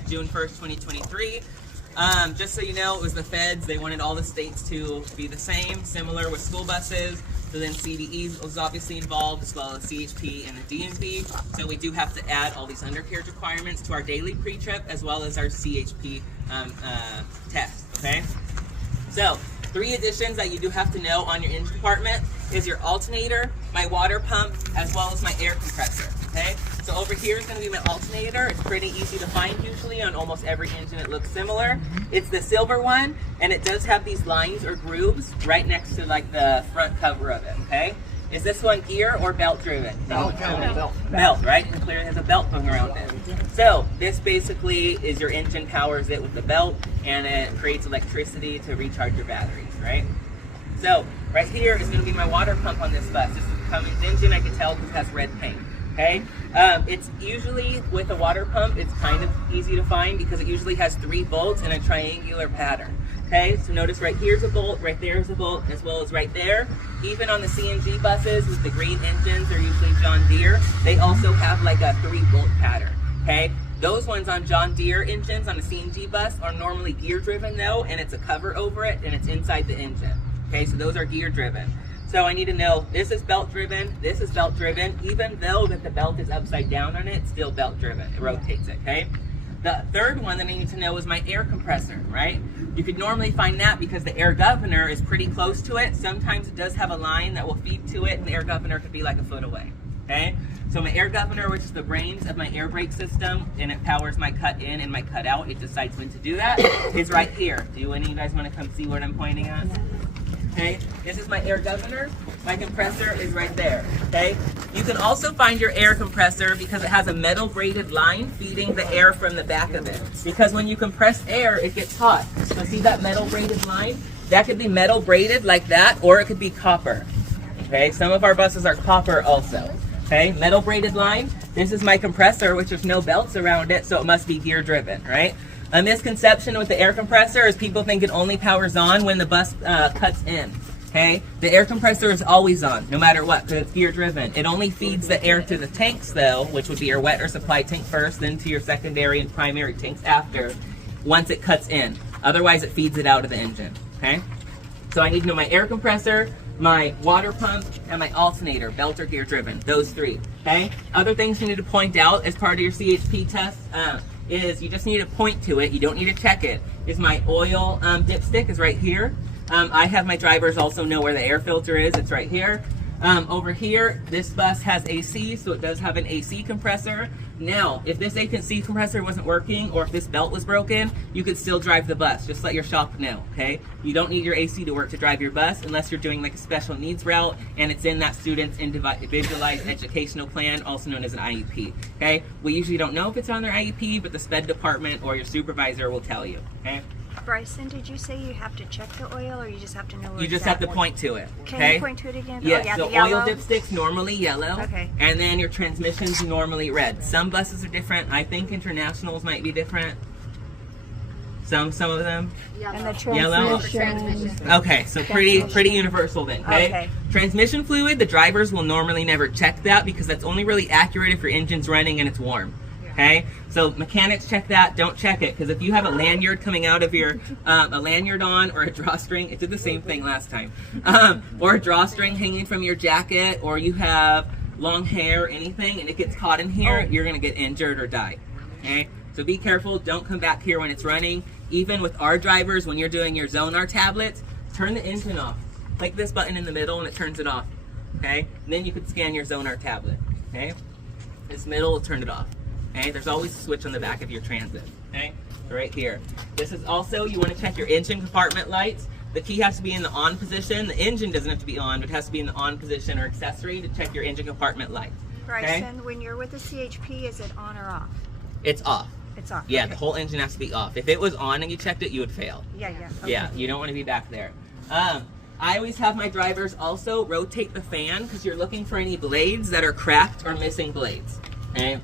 June 1st, 2023. Just so you know, it was the feds. They wanted all the states to be the same, similar with school buses. So then CDE was obviously involved, as well as CHP and the DMV. So we do have to add all these undercarriage requirements to our daily pre-trip, as well as our CHP test, okay? So, 3 additions that you do have to know on your engine compartment is your alternator, my water pump, as well as my air compressor, okay? So over here is going to be my alternator. It's pretty easy to find usually on almost every engine. It looks similar. It's the silver one, and it does have these lines or grooves right next to like the front cover of it, okay? Is this one gear or belt driven? Belt, right? It clearly has a belt hung around it. So this basically is your engine, powers it with the belt, and it creates electricity to recharge your batteries, right? So right here is going to be my water pump on this bus. This is a Cummins engine. I can tell because it has red paint. Okay, it's usually with a water pump, it's kind of easy to find because it usually has 3 bolts in a triangular pattern. Okay, so notice right here's a bolt, right there's a bolt, as well as right there. Even on the CNG buses with the green engines, they're usually John Deere, they also have like a 3-bolt pattern. Okay, those ones on John Deere engines on a CNG bus are normally gear driven though, and it's a cover over it and it's inside the engine. Okay, so those are gear driven. So I need to know, this is belt driven, this is belt driven, even though that the belt is upside down on it, it's still belt driven, it rotates it, okay? The third one that I need to know is my air compressor, right? You could normally find that because the air governor is pretty close to it. Sometimes it does have a line that will feed to it, and the air governor could be like a foot away, okay? So my air governor, which is the brains of my air brake system, and it powers my cut in and my cut out, it decides when to do that, is right here. Do any of you guys want to come see what I'm pointing at? Okay, this is my air governor. My compressor is right there, okay? You can also find your air compressor because it has a metal braided line feeding the air from the back of it. Because when you compress air, it gets hot. So see that metal braided line? That could be metal braided like that, or it could be copper. Okay, some of our buses are copper also. Okay, metal braided line. This is my compressor, which there's no belts around it, so it must be gear driven, right? A misconception with the air compressor is people think it only powers on when the bus cuts in, okay? The air compressor is always on, no matter what, because it's gear driven. It only feeds the air to the tanks though, which would be your wet or supply tank first, then to your secondary and primary tanks after, once it cuts in. Otherwise it feeds it out of the engine, okay? So I need to know my air compressor, my water pump, and my alternator, belt or gear driven, those 3, okay? Other things you need to point out as part of your CHP test, is you just need to point to it, you don't need to check it, is my oil dipstick is right here. I have my drivers also know where the air filter is, it's right here. Over here, this bus has AC, so it does have an AC compressor. Now, if this AC compressor wasn't working, or if this belt was broken, you could still drive the bus. Just let your shop know, okay? You don't need your AC to work to drive your bus unless you're doing like a special needs route, and it's in that student's individualized educational plan, also known as an IEP, okay? We usually don't know if it's on their IEP, but the SPED department or your supervisor will tell you, okay? Bryson, did you say you have to check the oil, or you just have to know where You just have to point to it, okay? Can you point to it again? Yeah, oh, yeah, so the yellow. oil dipstick's normally yellow, okay, and then your transmission's normally red. Some buses are different. I think internationals might be different. Some of them. Yellow. And the transmission. Okay, so pretty universal then, okay? Transmission fluid, the drivers will normally never check that because that's only really accurate if your engine's running and it's warm. Okay, so mechanics check that, don't check it, because if you have a lanyard coming out of your, a lanyard on, or a drawstring, it did the same thing last time, or a drawstring hanging from your jacket, or you have long hair or anything, and it gets caught in here, you're going to get injured or die, okay? So be careful, don't come back here when it's running. Even with our drivers, when you're doing your Zonar tablets, turn the engine off. Click this button in the middle and it turns it off, okay? And then you can scan your Zonar tablet, okay? This middle will turn it off. Okay, there's always a switch on the back of your Transit, okay? So right here. This is also, you want to check your engine compartment lights. The key has to be in the on position. The engine doesn't have to be on, but it has to be in the on position or accessory to check your engine compartment lights. Bryson, okay? When you're with the CHP, is it on or off? It's off. It's off. Yeah, okay. The whole engine has to be off. If it was on and you checked it, you would fail. Yeah. Okay. Yeah, you don't want to be back there. I always have my drivers also rotate the fan because you're looking for any blades that are cracked or missing blades, okay?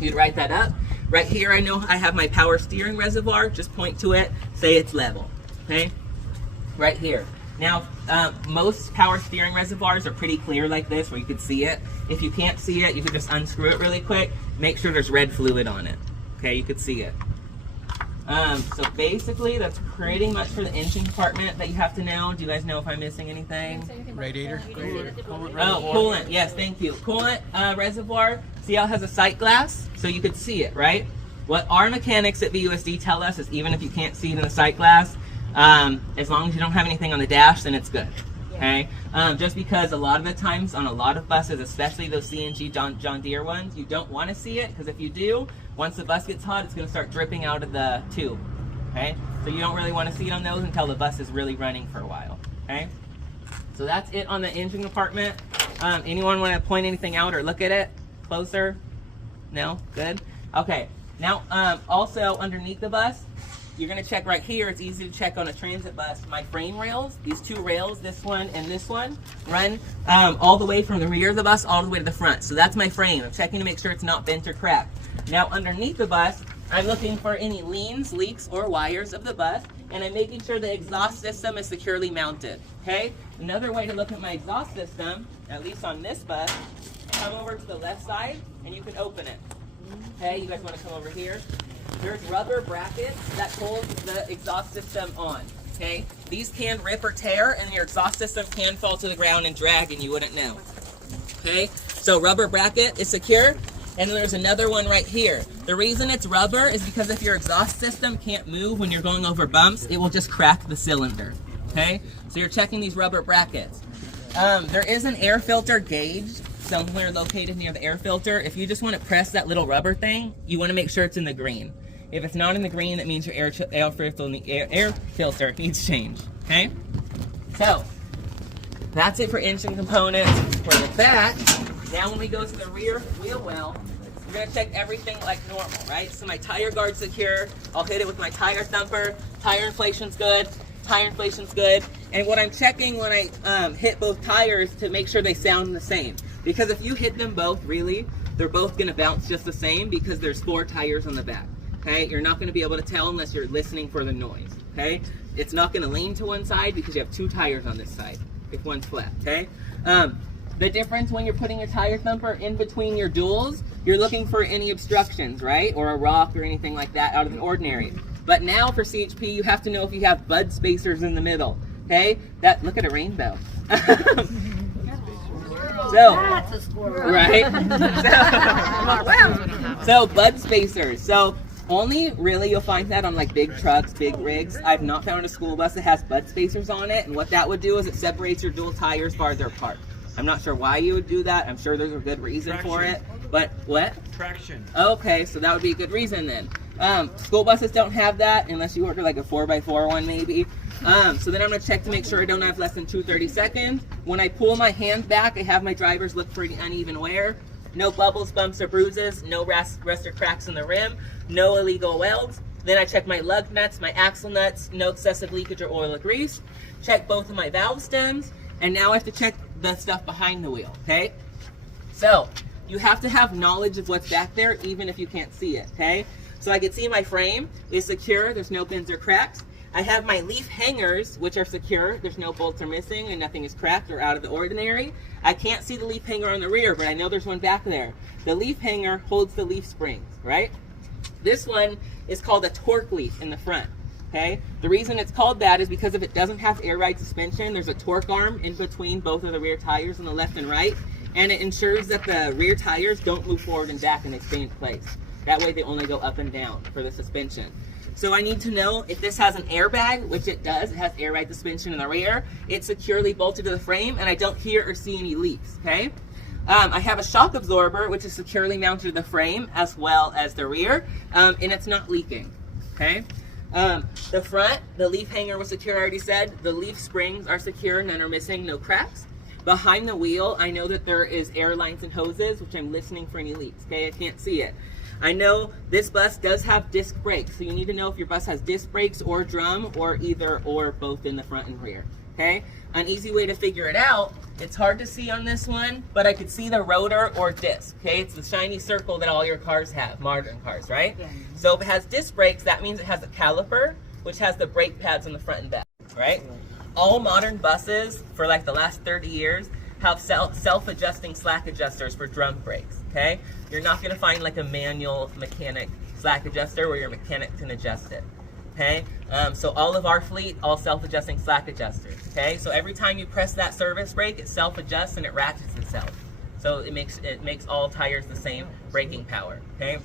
You'd write that up. Right here, I know I have my power steering reservoir. Just point to it, say it's level, okay? Right here. Now, most power steering reservoirs are pretty clear like this, where you can see it. If you can't see it, you can just unscrew it really quick. Make sure there's red fluid on it, okay? You could see it. So basically, that's pretty much for the engine compartment that you have to know. Do you guys know if I'm missing anything? Radiator. Oh, coolant. Yes, thank you. Coolant reservoir. See how it has a sight glass? So you could see it, right? What our mechanics at VUSD tell us is even if you can't see it in the sight glass, as long as you don't have anything on the dash, then it's good. Okay? Just because a lot of the times on a lot of buses, especially those CNG John Deere ones, you don't want to see it because if you do, once the bus gets hot, it's going to start dripping out of the tube. Okay? So you don't really want to see it on those until the bus is really running for a while. Okay? So that's it on the engine compartment. Anyone want to point anything out or look at it closer? No? Good? Okay. Now, also underneath the bus, you're going to check right here. It's easy to check on a transit bus. My frame rails, these two rails, this one and this one, run all the way from the rear of the bus all the way to the front. So that's my frame. I'm checking to make sure it's not bent or cracked. Now underneath the bus, I'm looking for any leans, leaks, or wires of the bus, and I'm making sure the exhaust system is securely mounted. Okay? Another way to look at my exhaust system, at least on this bus, come over to the left side and you can open it. Okay, you guys want to come over here? There's rubber brackets that hold the exhaust system on. Okay, these can rip or tear, and your exhaust system can fall to the ground and drag, and you wouldn't know. Okay, so rubber bracket is secure, and then there's another one right here. The reason it's rubber is because if your exhaust system can't move when you're going over bumps, it will just crack the cylinder. Okay, so you're checking these rubber brackets. There is an air filter gauge somewhere located near the air filter. If you just want to press that little rubber thing, you want to make sure it's in the green. If it's not in the green, that means your air filter needs change. Okay? So, that's it for engine components. For the back, now when we go to the rear wheel well, we're going to check everything like normal, right? So my tire guard's secure. I'll hit it with my tire thumper. Tire inflation's good. Tire inflation's good. And what I'm checking when I hit both tires to make sure they sound the same. Because if you hit them both, really, they're both going to bounce just the same because there's 4 tires on the back. Okay, you're not going to be able to tell unless you're listening for the noise. Okay, it's not going to lean to one side because you have 2 tires on this side if one's flat. Okay, the difference when you're putting your tire thumper in between your duals, you're looking for any obstructions, right, or a rock or anything like that out of the ordinary. But now for CHP, you have to know if you have bud spacers in the middle. Okay, that look at a rainbow. So, That's a squirrel. right? So bud spacers. So only really you'll find that on like big trucks, big rigs. I've not found a school bus that has bud spacers on it, and what that would do is it separates your dual tires farther apart. I'm not sure why you would do that. I'm sure there's a good reason for it. But what? Traction. Okay, so that would be a good reason then. School buses don't have that unless you order like a 4x4 one maybe. So then I'm going to check to make sure I don't have less than 2/30 seconds. When I pull my hand back, I have my drivers look for any uneven wear. No bubbles, bumps, or bruises. No rust or cracks in the rim. No illegal welds. Then I check my lug nuts, my axle nuts. No excessive leakage or oil or grease. Check both of my valve stems. And now I have to check the stuff behind the wheel, okay? So, you have to have knowledge of what's back there even if you can't see it, okay? So I can see my frame is secure. There's no bends or cracks. I have my leaf hangers, which are secure. There's no bolts are missing and nothing is cracked or out of the ordinary. I can't see the leaf hanger on the rear, but I know there's one back there. The leaf hanger holds the leaf springs, right? This one is called a torque leaf in the front, okay? The reason it's called that is because if it doesn't have air ride suspension, there's a torque arm in between both of the rear tires on the left and right, and it ensures that the rear tires don't move forward and back and they stay in place. That way they only go up and down for the suspension. So I need to know if this has an airbag, which it does. It has air ride suspension in the rear. It's securely bolted to the frame, and I don't hear or see any leaks, okay? I have a shock absorber, which is securely mounted to the frame as well as the rear, and it's not leaking, okay? The front, the leaf hanger was secure, I already said. The leaf springs are secure, none are missing, no cracks. Behind the wheel, I know that there is air lines and hoses, which I'm listening for any leaks, okay? I can't see it. I know this bus does have disc brakes, so you need to know if your bus has disc brakes or drum or either or both in the front and rear, okay? An easy way to figure it out, it's hard to see on this one, but I could see the rotor or disc, okay? It's the shiny circle that all your cars have, modern cars, right? Yeah. So if it has disc brakes, that means it has a caliper, which has the brake pads on the front and back, right? All modern buses for like the last 30 years have self-adjusting slack adjusters for drum brakes, okay? You're not gonna find like a manual mechanic slack adjuster where your mechanic can adjust it. Okay, so all of our fleet, all self-adjusting slack adjusters. Okay, so every time you press that service brake, it self-adjusts and it ratchets itself. So it makes all tires the same braking power. Okay,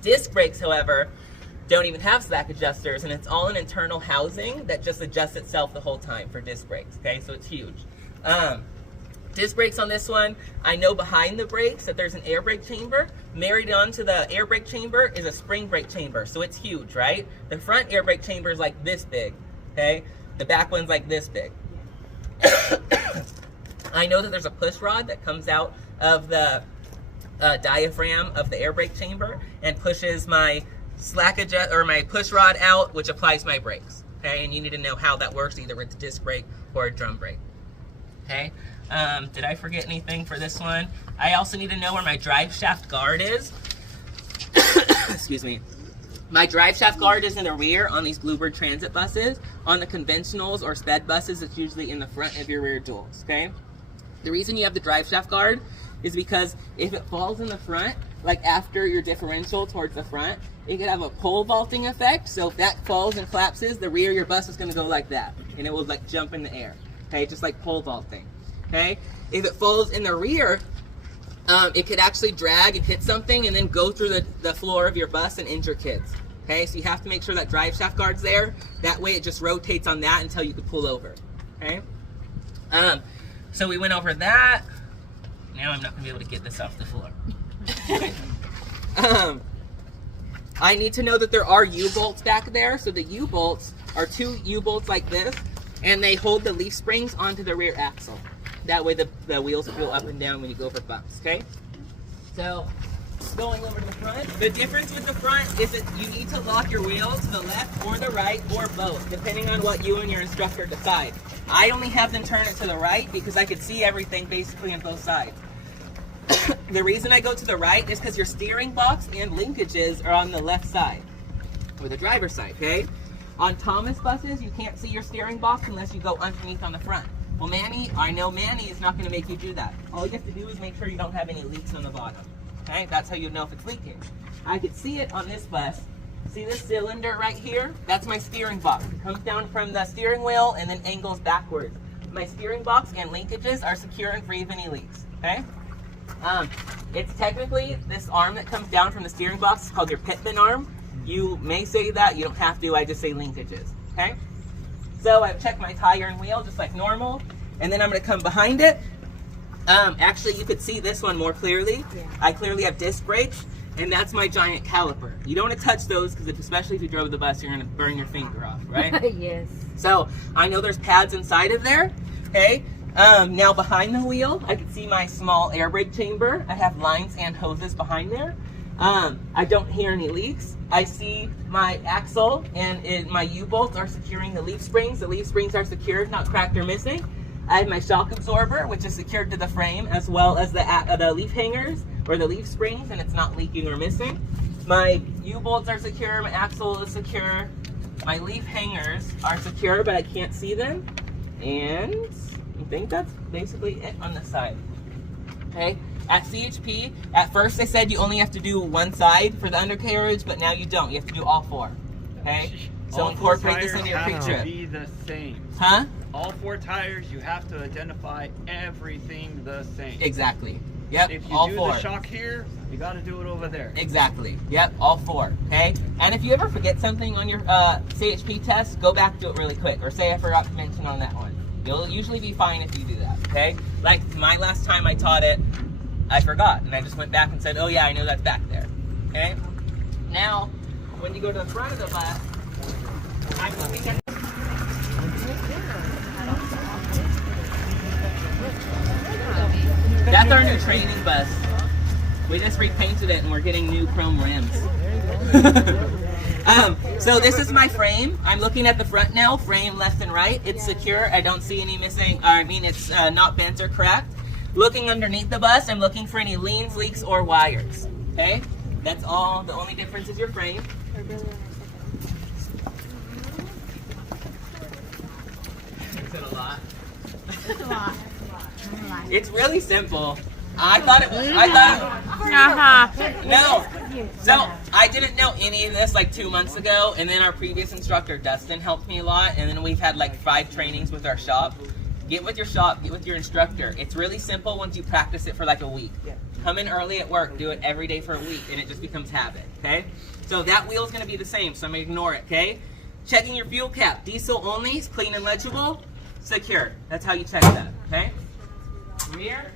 disc brakes, however, don't even have slack adjusters, and it's all an internal housing that just adjusts itself the whole time for disc brakes. Okay, so it's huge. Disc brakes on this one, I know behind the brakes that there's an air brake chamber. Married onto the air brake chamber is a spring brake chamber, so it's huge, right? The front air brake chamber is like this big, okay? The back one's like this big. I know that there's a push rod that comes out of the diaphragm of the air brake chamber and pushes my my push rod out, which applies my brakes, okay? And you need to know how that works, either with a disc brake or a drum brake, okay? Did I forget anything for this one? I also need to know where my drive shaft guard is. Excuse me. My drive shaft guard is in the rear on these Bluebird Transit buses. On the conventionals or sped buses, it's usually in the front of your rear duals, okay? The reason you have the drive shaft guard is because if it falls in the front, like after your differential towards the front, it could have a pole vaulting effect. So if that falls and collapses, the rear of your bus is going to go like that, and it will like jump in the air, okay? Just like pole vaulting. Okay, if it falls in the rear, it could actually drag and hit something and then go through the floor of your bus and injure kids. Okay, so you have to make sure that drive shaft guard's there. That way it just rotates on that until you can pull over. Okay, so we went over that. Now I'm not gonna be able to get this off the floor. I need to know that there are U-bolts back there. So the U-bolts are two U-bolts like this, and they hold the leaf springs onto the rear axle. That way the wheels will go up and down when you go over bumps, okay? So, going over to the front. The difference with the front is that you need to lock your wheel to the left or the right or both, depending on what you and your instructor decide. I only have them turn it to the right because I could see everything basically on both sides. The reason I go to the right is because your steering box and linkages are on the left side, or the driver's side, okay? On Thomas buses, you can't see your steering box unless you go underneath on the front. Well, Manny, I know Manny is not going to make you do that. All you have to do is make sure you don't have any leaks on the bottom. Okay, that's how you know if it's leaking. I could see it on this bus. See this cylinder right here? That's my steering box. It comes down from the steering wheel and then angles backwards. My steering box and linkages are secure and free of any leaks. Okay? It's technically this arm that comes down from the steering box is called your pitman arm. You may say that, you don't have to, I just say linkages. Okay? So I've checked my tire and wheel just like normal, and then I'm going to come behind it. Actually, you could see this one more clearly. Yeah. I clearly have disc brakes, and that's my giant caliper. You don't want to touch those because especially if you drove the bus, you're going to burn your finger off, right? Yes. So I know there's pads inside of there, okay? Now behind the wheel, I can see my small air brake chamber. I have lines and hoses behind there. I don't hear any leaks. I see my axle and my U-bolts are securing the leaf springs. The leaf springs are secured, not cracked or missing. I have my shock absorber, which is secured to the frame, as well as the leaf hangers or the leaf springs, and it's not leaking or missing. My U-bolts are secure, my axle is secure, my leaf hangers are secure, but I can't see them. And I think that's basically it on the side. Okay, at CHP, at first they said you only have to do one side for the undercarriage, but now you don't. You have to do all four. Okay, so incorporate this into your pre-trip. Be the same. Huh? All four tires, you have to identify everything the same. Exactly. Yep. If you all do four. the shock here, you got to do it over there. Exactly. Yep. All four. Okay. And if you ever forget something on your CHP test, go back to it really quick, or say I forgot to mention on that one. You'll usually be fine if you do that, okay? Like my last time I taught it, I forgot, and I just went back and said, oh yeah, I know that's back there, okay? Now, when you go to the front of the bus, I'm looking at that's our new training bus. We just repainted it and we're getting new chrome rims. So this is my frame. I'm looking at the front now, frame left and right. It's secure. I don't see any missing, it's not bent or cracked. Looking underneath the bus, I'm looking for any leans, leaks, or wires. Okay? That's all. The only difference is your frame. Is it a lot? It's a lot. It's really simple. I thought it was, no, So I didn't know any of this like 2 months ago, and then our previous instructor Dustin helped me a lot, and then we've had like 5 trainings with our shop. Get with your shop, get with your instructor. It's really simple once you practice it for like a week. Come in early at work, do it every day for a week, and it just becomes habit, okay? So that wheel is gonna be the same, so I'm gonna ignore it, okay? Checking your fuel cap, diesel only, is clean and legible, secure. That's how you check that, okay? Rear.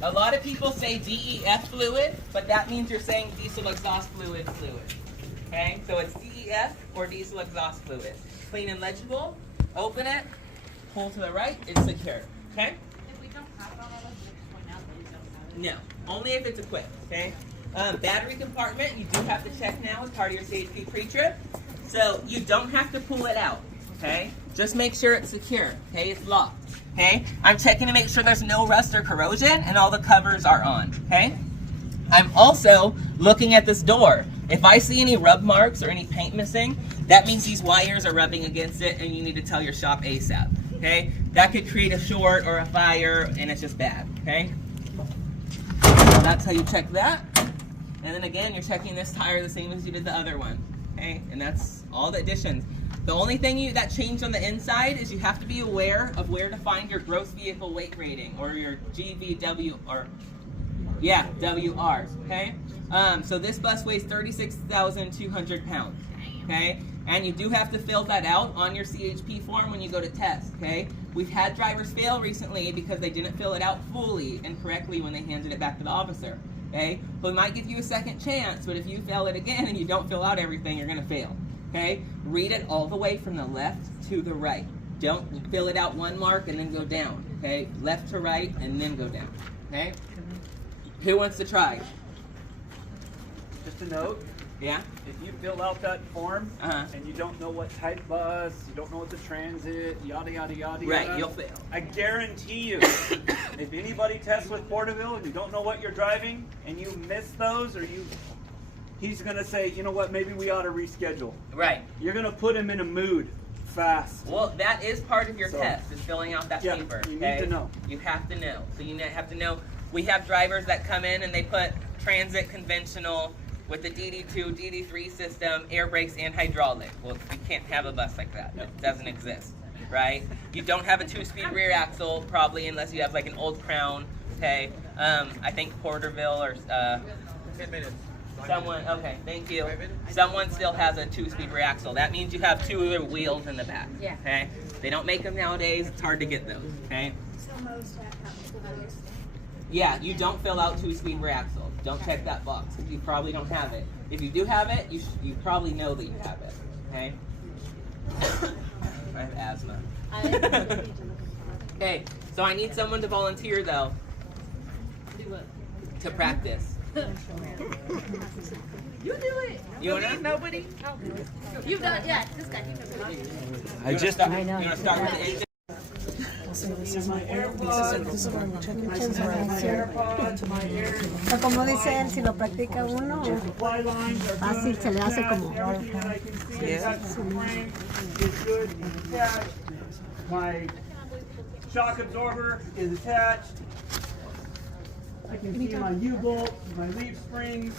A lot of people say DEF fluid, but that means you're saying diesel exhaust fluid, okay? So it's DEF or diesel exhaust fluid. Clean and legible, open it, pull to the right, it's secure, okay? If we don't have it on all those, just point out that we don't have it. No, only if it's equipped, okay? Battery compartment, you do have to check now as part of your CHP pre-trip. So you don't have to pull it out, okay? Just make sure it's secure, okay? It's locked, okay? I'm checking to make sure there's no rust or corrosion and all the covers are on, okay? I'm also looking at this door. If I see any rub marks or any paint missing, that means these wires are rubbing against it and you need to tell your shop ASAP, okay? That could create a short or a fire and it's just bad, okay? So that's how you check that. And then again, you're checking this tire the same as you did the other one, okay? And that's all the additions. The only thing that changed on the inside is you have to be aware of where to find your gross vehicle weight rating or your GVW or WRs, okay? So this bus weighs 36,200 pounds, okay? And you do have to fill that out on your CHP form when you go to test, okay? We've had drivers fail recently because they didn't fill it out fully and correctly when they handed it back to the officer, okay? So we might give you a second chance, but if you fail it again and you don't fill out everything, you're gonna fail, okay? Read it all the way from the left to the right. Don't fill it out one mark and then go down, okay? Left to right and then go down, okay? Who wants to try? Just a note, Yeah? if you fill out that form Uh-huh. and you don't know what type bus, you don't know what the transit, yada yada yada Right, yada, you'll fail. I guarantee you, if anybody tests with Porterville and you don't know what you're driving and you miss those or he's gonna say, you know what, maybe we ought to reschedule. Right. You're gonna put him in a mood fast. Well, that is part of your So, test, is filling out that yeah, paper. you need okay? to know. You have to know. So you have to know. We have drivers that come in and they put transit conventional with the DD2, DD3 system, air brakes, and hydraulic. Well, you can't have a bus like that. It doesn't exist, right? You don't have a 2-speed rear axle, probably, unless you have like an old Crown, okay? I think Porterville or 10 minutes. someone, okay, thank you. Someone still has a 2-speed rear axle. That means you have 2 other wheels in the back, Yeah. okay? They don't make them nowadays. It's hard to get those, okay? So most have Yeah, you don't fill out 2-speed rear axle. Don't check that box because you probably don't have it. If you do have it, you probably know that you have it, okay? I have asthma. Okay, so I need someone to volunteer though Do what? to practice. You do it. You wanna? Nobody? You've done, yeah, this guy. I just You wanna start with the engine? O como dice él, si lo practica uno, fácil se le hace como. My shock absorber is attached. I can see my U-bolt, my leaf springs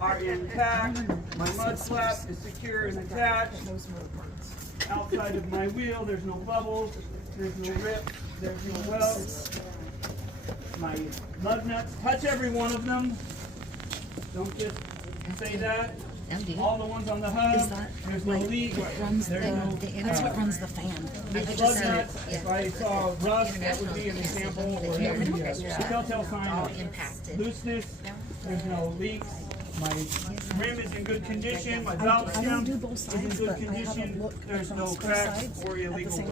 are intact. My mud flap is secure and attached. Outside of my wheel, there's no bubbles, there's no rips, there's no welts. My lug nuts touch every one of them. Don't just say that. All the ones on the hub, there's no leak. That's what runs the fan. These lug nuts, if I saw rust, that would be an example or a telltale sign of looseness. There's no leaks. My rim is in good condition. My valve stem is in good condition. There's no cracks or illegal